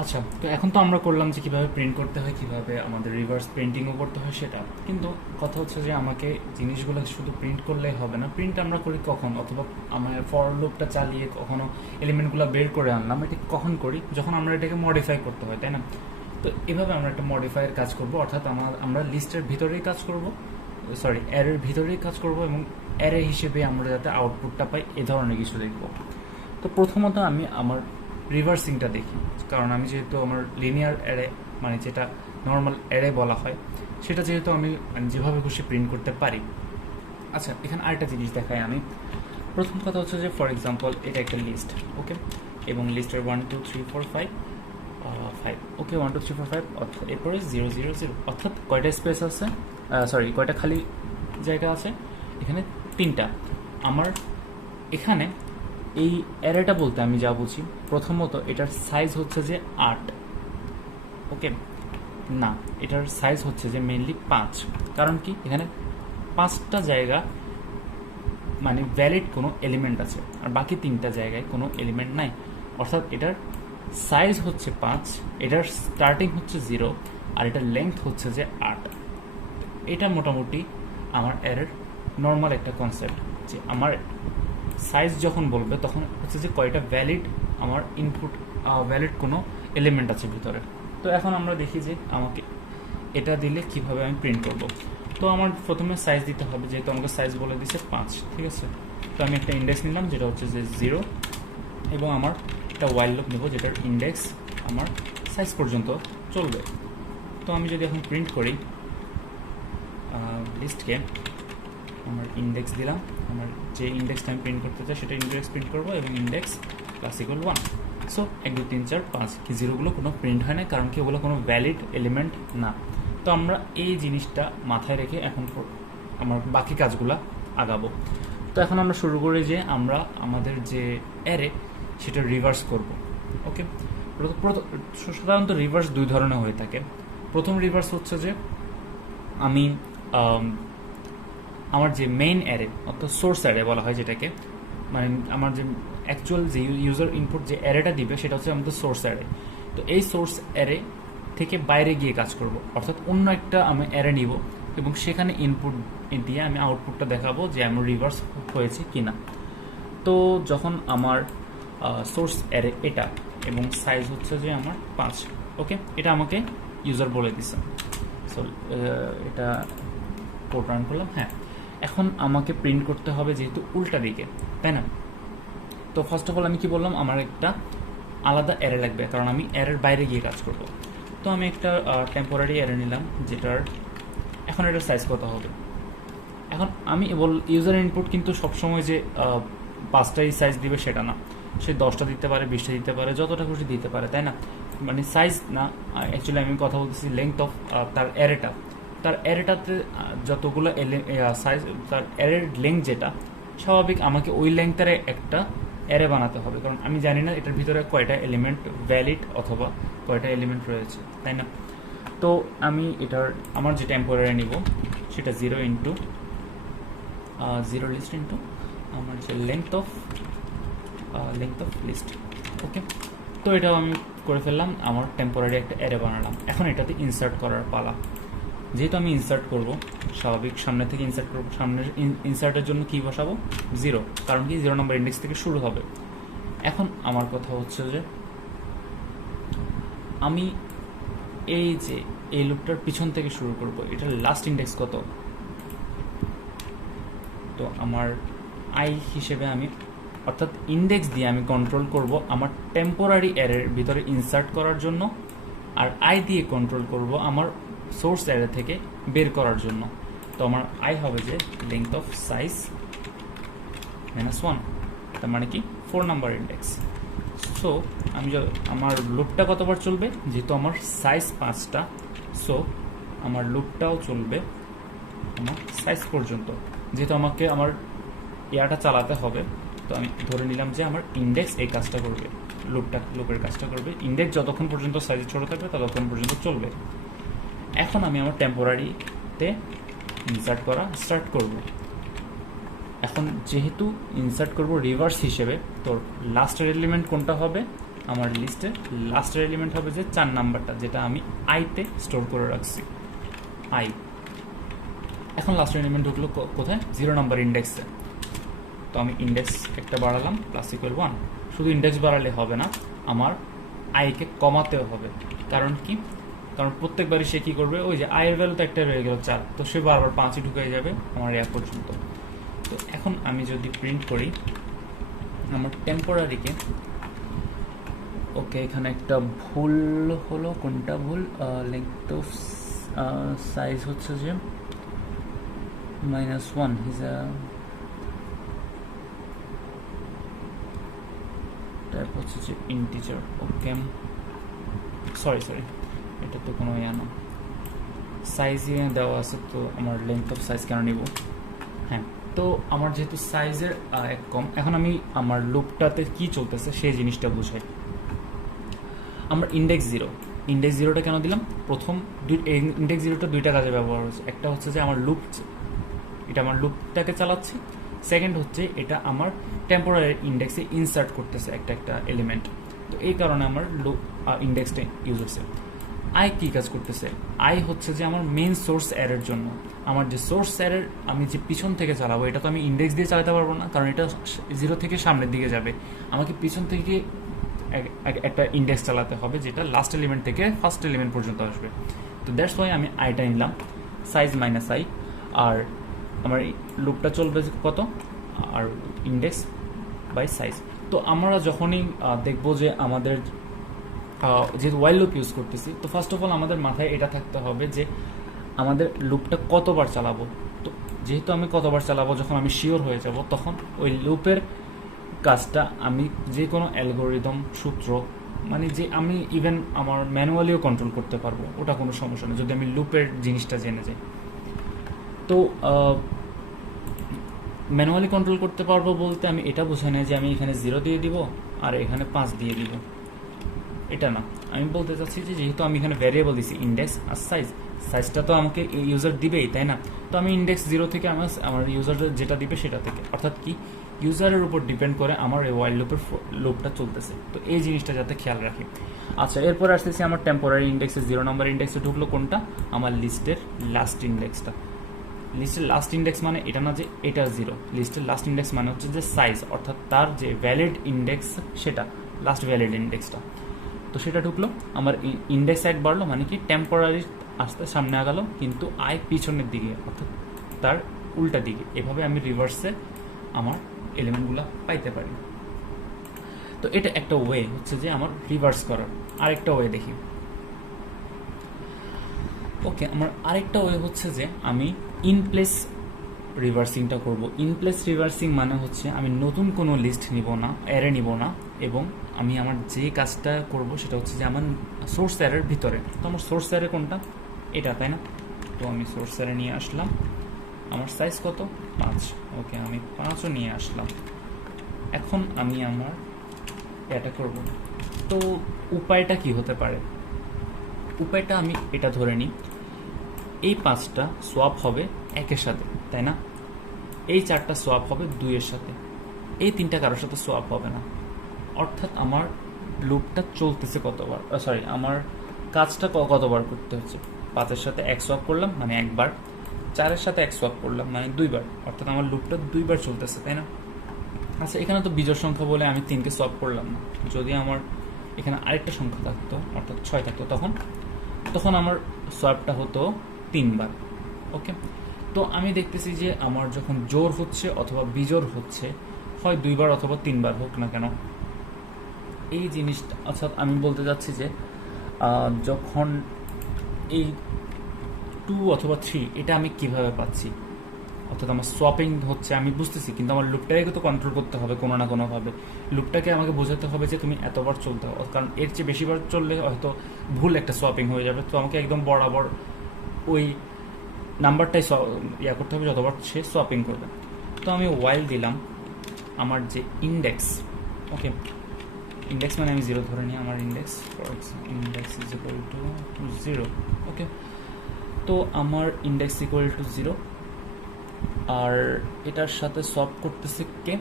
আচ্ছা, তো এখন তো আমরা করলাম যে কিভাবে প্রিন্ট করতে হয়, কিভাবে আমাদের রিভার্স প্রিন্টিংও করতে হয় সেটা। কিন্তু কথা হচ্ছে যে আমাকে জিনিসগুলো শুধু প্রিন্ট করলেই হবে না। প্রিন্ট আমরা করি কখন, অথবা আমার ফর লুপটা চালিয়ে কখনো এলিমেন্টগুলো বের করে আনলাম, এটা কখন করি? যখন আমরা এটাকে মডিফাই করতে হয়, তাই না? তো এভাবে আমরা একটা মডিফাইয়ের কাজ করব, অর্থাৎ আমরা লিস্টের ভিতরেই কাজ করব, সরি অ্যারের ভিতরেই কাজ করব, এবং অ্যারে হিসেবে আমরা যাতে আউটপুটটা পাই এ ধরনের কিছু দেখব। তো প্রথমত আমি আমার রিভার্সিংটা দেখি, কারণ আমি যেহেতু আমার লিনিয়ার অ্যারে, মানে যেটা নর্মাল অ্যারে বলা হয়, সেটা যেহেতু আমি যেভাবে খুশি প্রিন্ট করতে পারি। আচ্ছা, এখানে আরেকটা জিনিস দেখাই আমি। প্রথম কথা হচ্ছে যে ফর এক্সাম্পল এটা একটা লিস্ট, ওকে, এবং লিস্টের 1 2 3 4 5, 5, ওকে, 1 2 3 4 5, অর্থাৎ এরপরে 0 0 0, অর্থাৎ কয়টা স্পেস আছে, সরি কয়টা খালি জায়গা আছে? এখানে 3টা। আমার এখানে এই অ্যারেটা বলতে আমি যা বুঝি, প্রথমত এটার সাইজ হচ্ছে যে 8, ওকে, না, এটার সাইজ হচ্ছে যে মেনলি 5। কারণ কি, এখানে 5টা জায়গা মানে ভ্যালিড কোনো এলিমেন্ট আছে, আর বাকি 3টা জায়গায় কোনো এলিমেন্ট নাই। অর্থাৎ এটার সাইজ হচ্ছে 5, এটার স্টার্টিং হচ্ছে 0, আর এটার লেংথ হচ্ছে যে 8। এটা মোটামুটি আমার অ্যারের নর্মাল একটা কনসেপ্ট, যে আমার সাইজ যখন বলবে তখন হচ্ছে যে কয়টা ভ্যালিড আমার ইনপুট, ভ্যালিড কোনো এলিমেন্ট আছে ভিতরে। তো এখন আমরা দেখি যে আমাকে এটা দিলে কিভাবে আমি প্রিন্ট করব। তো আমার প্রথমে সাইজ দিতে হবে, যেহেতু আমাকে সাইজ বলে দিছে 5, ঠিক আছে। তো আমি একটা ইন্ডেক্স নিলাম যেটা হচ্ছে যে 0, এবং আমার একটা ওয়াইল লুপ নেব যেটার ইন্ডেক্স আমার সাইজ পর্যন্ত চলবে। তো আমি যদি এখন প্রিন্ট করি লিস্টকে, আমার ইন্ডেক্স দিলাম, আমার যে ইন্ডেক্সটা আমি প্রিন্ট করতে চাই সেটা ইন্ডেক্স প্রিন্ট করবো, এবং ইন্ডেক্স প্লাস ইকুয়াল 1। সো 1 2 3 4 5 কি জিরোগুলো কোনো প্রিন্ট হয় না, কারণ কি ওগুলো কোনো ভ্যালিড এলিমেন্ট না। তো আমরা এই জিনিসটা মাথায় রেখে এখন আমার বাকি কাজগুলো আগাবো। তো এখন আমরা শুরু করি যে আমরা আমাদের যে অ্যারে সেটা রিভার্স করব, ওকে। সাধারণত রিভার্স দুই ধরনের হয়ে থাকে। প্রথম রিভার্স হচ্ছে যে আমি আমার যে মেইন অ্যারে, অর্থাৎ সোর্স অ্যারে বলা হয় যেটাকে, মানে আমার যে অ্যাকচুয়াল যে ইউজার ইনপুট যে অ্যারেটা দিবে সেটা হচ্ছে আমাদের সোর্স অ্যারে। তো এই সোর্স অ্যারে থেকে বাইরে গিয়ে কাজ করব, অর্থাৎ অন্য একটা আমি অ্যারে নিব, এবং সেখানে ইনপুট দিয়ে আমি আউটপুটটা দেখাবো যে আমার রিভার্স হয়েছে কিনা। তো যখন আমার সোর্স অ্যারে এটা, এবং সাইজ হচ্ছে যে আমার 5, ওকে, এটা আমাকে ইউজার বলে দিছে। সো এটা কোড রান করলাম, হ্যাঁ। এখন আমাকে প্রিন্ট করতে হবে যেহেতু উল্টা দিকে, তাই না? তো ফার্স্ট অফ অল আমি কি বললাম, আমার একটা আলাদা অ্যারে লাগবে, কারণ আমি অ্যারের বাইরে গিয়ে কাজ করব। তো আমি একটা টেম্পোরারি অ্যারে নিলাম, যেটার এখন এটার সাইজ কত হবে। এখন আমি ইউজার ইনপুট কিন্তু সবসময় যে 5টাই সাইজ দিবে সেটা না, সে 10টা দিতে পারে, 20টা দিতে পারে, যতটা খুশি দিতে পারে, তাই না? মানে সাইজ না, অ্যাকচুয়ালি আমি কথা বলতেছি লেংথ অফ তার অ্যারেটা। তার অ্যারেটাতে যতগুলো সাইজ, তার অ্যারের লেংথ যেটা স্বাভাবিক, আমাকে ওই লেংথের একটা অ্যারে বানাতে হবে, কারণ আমি জানি না এটার ভিতরে কয়টা এলিমেন্ট ভ্যালিড অথবা কয়টা এলিমেন্ট রয়েছে, তাই না? তো আমি এটার আমার যে টেম্পোরারি নিব সেটা 0 লিস্ট ইন্টু আমার যে লেংথ অফ লিস্ট, ওকে। তো এটাও আমি করে ফেললাম, আমার টেম্পোরারি একটা অ্যারে বানালাম। এখন এটাতে ইনসার্ট করার পালা। যেহেতু আমি ইনসার্ট করব, স্বাভাবিক সামনে থেকে ইনসার্ট করব, সামনের ইনসার্টের জন্য কি বসাবো, 0, কারণ কি 0 নম্বর ইন্ডেক্স থেকে শুরু হবে। এখন আমার কথা হচ্ছে যে আমি এই যে এই লুপটার পিছন থেকে শুরু করব, এটার লাস্ট ইন্ডেক্স কত? তো আমার আই হিসেবে আমি, অর্থাৎ ইন্ডেক্স দিয়ে আমি কন্ট্রোল করব আমার টেম্পোরারি অ্যারের ভিতরে ইনসার্ট করার জন্য, আর আই দিয়ে কন্ট্রোল করব আমার সোর্স অ্যারে থেকে বের করার জন্য। তো আমার আই হবে যে লেংথ অফ সাইজ -1, তার মানে কি 4 নাম্বার ইন্ডেক্স। সো আমি আমার লুপটা কতবার চলবে, যেহেতু আমার সাইজ 5টা, সো আমার লুপটাও চলবে আমার সাইজ পর্যন্ত। যেহেতু আমাকে আমার ইয়াটা চালাতে হবে, তো আমি ধরে নিলাম যে আমার ইন্ডেক্স এই কাজটা করবে, লুপের কাজটা করবে। ইন্ডেক্স যতক্ষণ পর্যন্ত সাইজ ছোট থাকবে ততক্ষণ পর্যন্ত চলবে। এখন আমি আমার টেম্পোরারিতে ইনসার্ট করা স্টার্ট করব। এখন যেহেতু ইনসার্ট করব রিভার্স হিসেবে, তো লাস্টের এলিমেন্ট কোনটা হবে, আমার লিস্টে লাস্টের এলিমেন্ট হবে যে 4 নাম্বারটা, যেটা আমি আইতে স্টোর করে রাখছি, আই। এখন লাস্টের এলিমেন্ট ঢুকলো কোথায়? 0 নাম্বার ইন্ডেক্সে। তো আমি ইন্ডেক্স একটা বাড়ালাম +=1। শুধু ইন্ডেক্স বাড়ালে হবে না, আমার আইকে কমাতেও হবে। কারণ কি? কারণ প্রত্যেকবারই সে কী করবে, ওই যে আয়ের ভ্যালু তো একটা রয়ে গেল 4, তো সে বারবার 5ই ঢুকে যাবে আমার পর্যন্ত। তো এখন আমি যদি প্রিন্ট করি আমার টেম্পোরারিকে, ওকে এখানে একটা ভুল হলো, কোনটা ভুল? লেংথ অফ সাইজ হচ্ছে যে -1 ইজ টাইপ হচ্ছে যে ইন্টিজার। ওকে সরি এটা তো কোনো না, সাইজ দেওয়া আছে, তো আমার লেংথ অফ সাইজ কেন নিব? হ্যাঁ, তো আমার যেহেতু সাইজের এক কম, এখন আমি আমার লুপটাতে কি চলতেছে সেই জিনিসটা বুঝাই। আমার ইন্ডেক্স 0টা কেন দিলাম? প্রথম ইন্ডেক্স 0টা দুইটা কাজে ব্যবহার হচ্ছে। একটা হচ্ছে যে আমার এটা আমার লুপটাকে চালাচ্ছি, সেকেন্ড হচ্ছে এটা আমার টেম্পোরারি ইন্ডেক্সে ইনসার্ট করতেছে একটা এলিমেন্ট। তো এই কারণে আমার লুপ ইন্ডেক্সটা ইউজ হচ্ছে। আই কী কাজ করতেছে? আই হচ্ছে যে আমার মেইন সোর্স অ্যারের জন্য। আমার যে সোর্স অ্যারের আমি যে পিছন থেকে চালাবো, এটা তো আমি ইন্ডেক্স দিয়ে চালাতে পারবো না, কারণ এটা 0 থেকে সামনের দিকে যাবে। আমাকে পিছন থেকে একটা ইন্ডেক্স চালাতে হবে, যেটা লাস্ট এলিমেন্ট থেকে ফার্স্ট এলিমেন্ট পর্যন্ত আসবে। তো দ্যাটস ওয়াই আমি আইটা নিলাম, সাইজ -i। আর আমার লুপটা চলবে কত? আর ইন্ডেক্স বাই সাইজ। তো আমরা যখনই দেখবো যে আমাদের যেহেতু ওয়াইল লুপ ইউজ করতেছি, তো ফার্স্ট অফ অল আমাদের মাথায় এটা থাকতে হবে যে আমাদের লুপটা কতবার চালাবো। তো যেহেতু আমি কতবার চালাবো যখন আমি শিওর হয়ে যাব, তখন ওই লুপের কাজটা আমি যে কোনো অ্যালগোরিদম সূত্র, মানে যে আমি ইভেন আমার ম্যানুয়ালিও কন্ট্রোল করতে পারবো, ওটা কোনো সমস্যা নেই যদি আমি লুপের জিনিসটা জেনে যাই। তো ম্যানুয়ালি কন্ট্রোল করতে পারবো বলতে আমি এটা বোঝাই না যে আমি এখানে 0 দিয়ে দিব আর এখানে 5 দিয়ে দিব, এটা না। আমি বলতে চাচ্ছি যে যেহেতু আমি এখানে ভ্যারিয়েবল দিছি ইন্ডেক্স আর সাইজটা তো আমাকে ইউজার দিবেই, তাই না? তো আমি ইন্ডেক্স 0 থেকে আমার ইউজার যেটা দিবে সেটা থেকে, অর্থাৎ কি ইউজারের উপর ডিপেন্ড করে আমার এই ওয়াইল লুপটা চলতেছে। তো এই জিনিসটা যাতে খেয়াল রাখি। আচ্ছা, এরপর আসতেছি আমার টেম্পোরারি ইন্ডেক্সে 0 নাম্বার ইন্ডেক্সে ঢুকলো কোনটা? আমার লিস্টের লাস্ট ইন্ডেক্সটা। লিস্টের লাস্ট ইন্ডেক্স মানে এটা না যে এটা 0, লিস্টের লাস্ট ইন্ডেক্স মানে হচ্ছে যে সাইজ, অর্থাৎ তার যে ভ্যালিড ইন্ডেক্স সেটা, লাস্ট ভ্যালিড ইন্ডেক্সটা। তো সেটা ঢুকলো, আমার ইন্ডেক্স সাইড বাড়লো, মানে কি টেম্পোরারি আসতে সামনে আগালো, কিন্তু আই পিছনের দিকে, অর্থাৎ তার উল্টা দিকে। এভাবে আমি রিভার্সে আমার এলিমেন্টগুলো পাইতে পারি। তো এটা একটা ওয়ে হচ্ছে যে আমার রিভার্স করার। আরেকটা ওয়ে দেখি। ওকে, আমার আরেকটা ওয়ে হচ্ছে যে আমি ইনপ্লেস রিভার্সিংটা করব। ইনপ্লেস রিভার্সিং মানে হচ্ছে আমি নতুন কোনো লিস্ট নিব না, অ্যারে নিব না, এবং আমি আমার যে কাজটা করব সেটা হচ্ছে যে আমার সোর্স অ্যারের ভিতরে। তো আমার সোর্স অ্যারে কোনটা? এটা, তাই না? তো আমি সোর্স অ্যারে নিয়ে আসলাম, আমার সাইজ কত? 5। ওকে, আমি 5ও নিয়ে আসলাম। এখন আমি আমার এটা করব। তো উপায়টা কি হতে পারে? উপায়টা আমি এটা ধরে নিই, এই 5টা সোয়াপ হবে 1-এর সাথে, তাই না? এই 4টা সোয়াপ হবে 2-এর সাথে, এই 3টা কারোর সাথে সোয়াপ হবে না। অর্থাৎ আমার লুপটা চলতেছে কতবার, আমার কাজটা কতবার করতে হচ্ছে। 5-এর সাথে 1 সোয়াপ করলাম মানে একবার, 4-এর সাথে 1 সোয়াপ করলাম মানে 2বার, অর্থাৎ আমার লুপটা 2বার চলতেছে, তাই না? আচ্ছা, এখানে তো বিজোড় সংখ্যা বলে আমি 3কে সোয়াপ করলাম না। যদি আমার এখানে আরেকটা সংখ্যা থাকতো, অর্থাৎ 6 থাকতো, তখন আমার সোয়াপটা হতো 3বার। ওকে, তো আমি দেখতেছি যে আমার যখন জোড় হচ্ছে অথবা বিজোড় হচ্ছে, হয় 2বার অথবা 3বার হোক না কেন, এই জিনিসটা, অর্থাৎ আমি বলতে চাচ্ছি যে যখন এই 2 অথবা 3 এটা আমি কিভাবে পাচ্ছি, অর্থাৎ আমার সোয়াপিং হচ্ছে আমি বুঝতেছি, কিন্তু আমার লুপটাকে তো কন্ট্রোল করতে হবে কোনো না কোনোভাবে। লুপটাকে আমাকে বোঝাতে হবে যে তুমি এতবার চলতে হবে, কারণ এর চেয়ে বেশিবার চললে হয়তো ভুল একটা সোয়াপিং হয়ে যাবে। তো আমাকে একদম বরাবর ওই নাম্বারটাই করতে হবে যতবার সে সোয়াপিং করবে। তো আমি ওয়াইল দিলাম আমার যে ইন্ডেক্স, ওকে, ইন্ডেক্স মানে আমি 0 ধরে নিই, আমার index index is equal to 0। ওকে, তো আমার ইন্ডেক্স ইকুয়াল টু 0, আর এটার সাথে সোয়াপ করতেছে কে?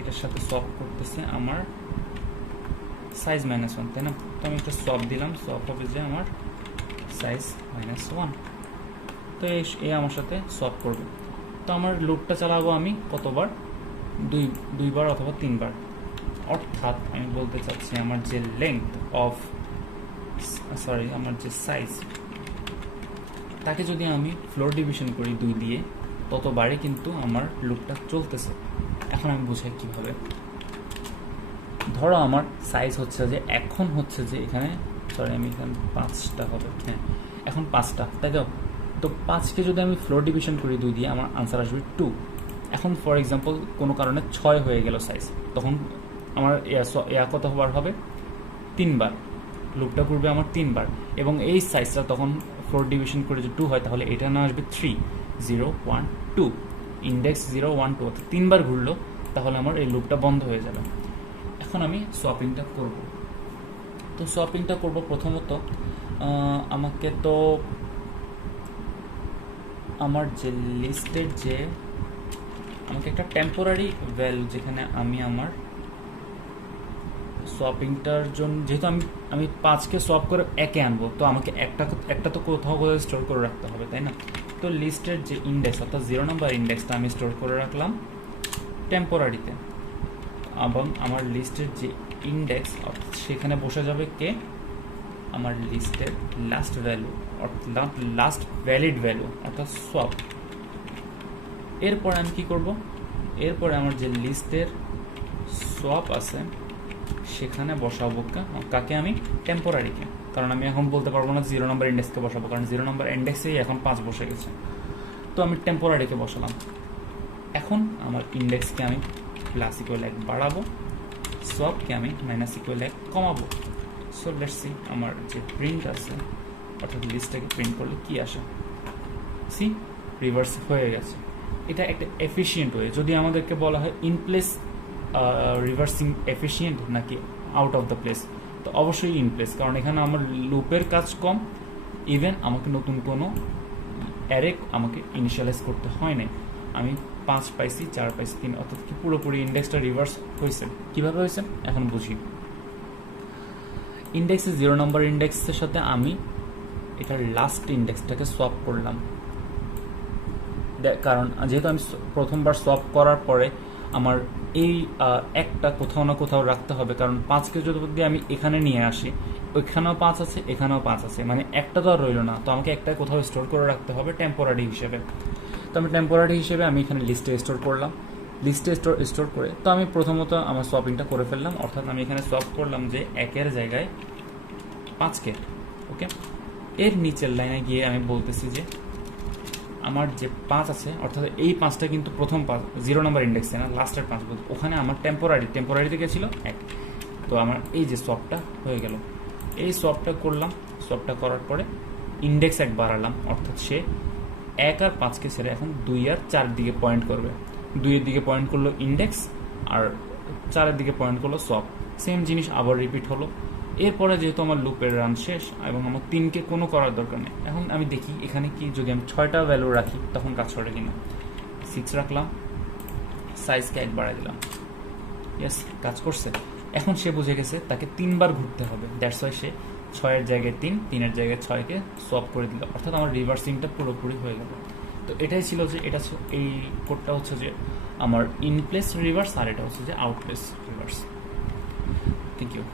এটার সাথে সোয়াপ করতেছে আমার সাইজ -1, তাই না? তো আমি একটা সোয়াপ দিলাম, সোয়াপ হবে যে আমার সাইজ -1। তো এই আমার সাথে সোয়াপ করবে। তো আমার লুপটা চালাবো আমি কতবার, দুইবার অথবা 3বার। অর্থাৎ আমি বলতে চাচ্ছি আমার যে লেংথ অফ আমার যে সাইজ, তাকে যদি আমি ফ্লোর ডিভিশন করি 2 দিয়ে, ততবারই কিন্তু আমার লুপটা চলতেছে। এখন আমি বুঝাই কিভাবে। ধরো আমার সাইজ হচ্ছে যে এখন হচ্ছে যে এখানে আমি এখানে 5টা হবে, হ্যাঁ এখন 5টা, তাই তো? তো 5কে যদি আমি ফ্লোর ডিভিশন করি 2 দিয়ে, আমার আনসার আসবে 2। এখন ফর এক্সাম্পল কোনো কারণে 6 হয়ে গেল সাইজ, তখন আমার কতবার হবে, 3বার। লুপটা ঘুরবে আমার 3বার, এবং এই সাইজটা তখন ফ্লোর ডিভিশন করে যে 2 হয়, তাহলে এটা না আসবে 3, 0, 1, 2, ইন্ডেক্স 0, 1, 2, অর্থাৎ 3বার ঘুরলো, তাহলে আমার এই লুপটা বন্ধ হয়ে যাবে। এখন আমি সোয়াপিংটা করব। তো সোয়াপিংটা করব প্রথমত আমাকে তো আমার যে লিস্টের যে আমাকে একটা টেম্পোরারি ভ্যালু, যেখানে আমি আমার সোয়াপিংটার জন্য, যেহেতু আমি 5কে সোয়াপ করে একে আনবো, তো আমাকে একটা তো কোথাও স্টোর করে রাখতে হবে, তাই না? তো লিস্টের যে ইন্ডেক্স, অর্থাৎ 0 নম্বর ইন্ডেক্সটা আমি স্টোর করে রাখলাম টেম্পোরারিতে, এবং আমার লিস্টের যে ইন্ডেক্স, অর্থাৎ সেখানে বসে যাবে কে, আমার লিস্টের লাস্ট ভ্যালু, অর্থাৎ লাস্ট ভ্যালিড ভ্যালু, অর্থাৎ সোয়াপ। এরপরে আমি কি করব, এরপরে আমার যে লিস্টের সোয়াপ আছে সেখানে বসাবো কাকে, আমি টেম্পোরারিকে, কারণ আমি এখন বলতে পারবো না 0 নম্বর ইন্ডেক্সকে বসাবো, কারণ 0 নম্বর ইন্ডেক্সেই এখন 5 বসে গেছে। তো আমি টেম্পোরারিকে বসালাম। এখন আমার ইন্ডেক্সকে আমি +=1 বাড়াবো, সোয়াপকে আমি -=1 কমাবো। সো লেটস সি আমার যে প্রিন্ট আছে, অর্থাৎ লিস্টটাকে প্রিন্ট করলে কি আসে। সি, রিভার্স হয়ে গেছে। এটা একটা এফিশিয়েন্ট ওয়ে। যদি আমাদেরকে বলা হয় ইন প্লেস রিভার্সিং এফিশিয়েন্ট নাকি আউট অফ দ্য প্লেস, তো অবশ্যই ইন প্লেস, কারণ এখানে আমার লুপের কাজ কম, ইভেন আমাকে নতুন কোনো অ্যারে আমাকে ইনিশিয়ালাইজ করতে হয় না। আমি 5 পাইছি, 4 পাইছি, 3, অর্থাৎ কি পুরোপুরি ইন্ডেক্সটা রিভার্স হয়েছে। কীভাবে হয়েছে এখন বুঝি। ইন্ডেক্সে 0 নম্বর ইন্ডেক্সের সাথে আমি এটার লাস্ট ইন্ডেক্সটাকে সোয়াপ করলাম, কারণ যেহেতু আমি প্রথমবার সোয়াপ করার পরে আমার এই একটা কোথাও না কোথাও রাখতে হবে, কারণ 5কে যদি আমি এখানে নিয়ে আসি, ওইখানেও 5 আছে, এখানেও 5 আছে, মানে একটা তো আর রইল না, তো আমাকে একটা কোথাও স্টোর করে রাখতে হবে টেম্পোরারি হিসেবে। তো আমি টেম্পোরারি হিসেবে আমি এখানে লিস্টে স্টোর করলাম। লিস্টে স্টোর করে তো আমি প্রথমত আমার সোয়াপিংটা করে ফেললাম, অর্থাৎ আমি এখানে সোয়াপ করলাম যে 1-এর জায়গায় 5কে। ওকে, এর নিচের লাইনে গিয়ে আমি বলতেছি যে আমার যে 5 আছে, অর্থাৎ এই 5টা কিন্তু প্রথম 5 0 নম্বর ইন্ডেক্সে না, লাস্টের 5 বলতে ওখানে আমার টেম্পোরারিতে গেছিল 1। তো আমার এই যে সোয়াপটা হয়ে গেল, এই সোয়াপটা করলাম। সোয়াপটা করার পরে ইন্ডেক্স 1 বাড়ালাম, অর্থাৎ সে 1 আর 5কে ছেড়ে এখন 2 আর 4 দিকে পয়েন্ট করবে। 2-এর দিকে পয়েন্ট করলো ইন্ডেক্স, আর 4-এর দিকে পয়েন্ট করলো সোয়াপ। সেম জিনিস আবার রিপিট হলো। এরপরে যেহেতু আমার লুপের রান শেষ এবং আমার 3কে কোনো করার দরকার নেই, এখন আমি দেখি এখানে কি যদি আমি 6টা ভ্যালু রাখি তখন কাজ করে কিনা। 6 রাখলাম, সাইজকে 1 বাড়াই দিলাম, ইয়েস কাজ করছে। এখন সে বুঝে গেছে তাকে 3বার ঘুরতে হবে, দ্যাটস ওয়াই সে 6-এর জায়গায় 3, 3-এর জায়গায় 6কে সোয়াপ করে দিল, অর্থাৎ আমার রিভার্সিংটা পুরোপুরি হয়ে গেল। তো এটাই ছিল যে এই কোডটা হচ্ছে যে আমার ইন প্লেস রিভার্স, আর এটা হচ্ছে যে out place reverse. Thank you.